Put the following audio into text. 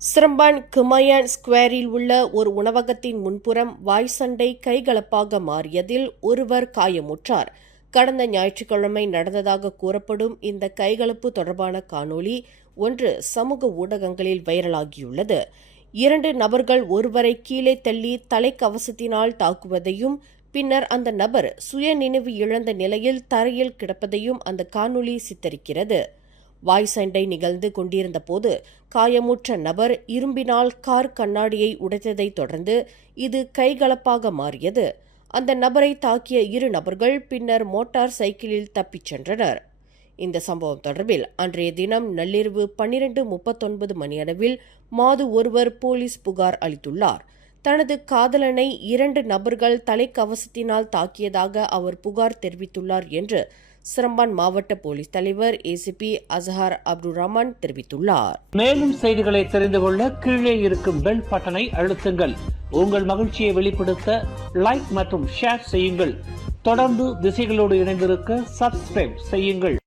Seremban குமயான் ஸ்கொயரில் உள்ள ஒரு உணவகத்தின் முன்புறம் வாய் சண்டை கைகலப்பாக மாறியதில் ஒருவர் காயமுற்றார். கடந்த ஞாயிற்றுக்கிழமை நடந்ததாக கூறப்படும் இந்த கைகலப்பு தொடர்பான காணொலி ஒன்று சமூக ஊடகங்களில் வைரலாகியுள்ளது. 2 நபர்கள் ஒருவரை கீழே தள்ளி தலைக்கவசத்தினால் தாக்குவதையும் பின்னர் அந்த நபர் சுயநினைவு இழந்த நிலையில் தரையில் கிடப்பதையும் அந்த காணொலி சித்தரிக்கிறது. வாய் சண்டை நிகழ்ந்து கொண்டிருந்த போது காயமுற்ற நபர் இரும்பினால் கார் கண்ணாடியை உடைத்ததைத் தொடர்ந்து இது கைகலப்பாக மாறியது. அந்த நபரை தாக்கிய 2 நபர்கள் பின்னர் மோட்டார் சைக்கிளில் தப்பிச் சென்றனர். இந்த சம்பவம் தொடர்பில் அன்றைய தினம் நள்ளிரவு 12:39 மணியளவில் மாது ஒருவர் போலீஸ் புகார் அளித்துள்ளார். தனது காதலனை 2 நபர்கள் தலைக்கவசத்தினால் தாக்கியதாக அவர் புகார் தெரிவித்துள்ளார் என்று சிரம்பான் மாவட்ட போலீஸ் தலைவர் ஏசிபி அசஹார் அப்துல் ரஹ்மான் தெரிவித்துள்ளார். மேலும் செய்திகளை தெரிந்து கொள்ள கீழே இருக்கும் பெல் பட்டனை அழுத்துங்கள். உங்கள் மகிழ்ச்சியை வெளிப்படுத்த லைக் மற்றும் ஷேர் செய்யுங்கள். தொடர்ந்து திசைகளோடு இணைந்திருக்க சப்ஸ்கிரைப் செய்யுங்கள்.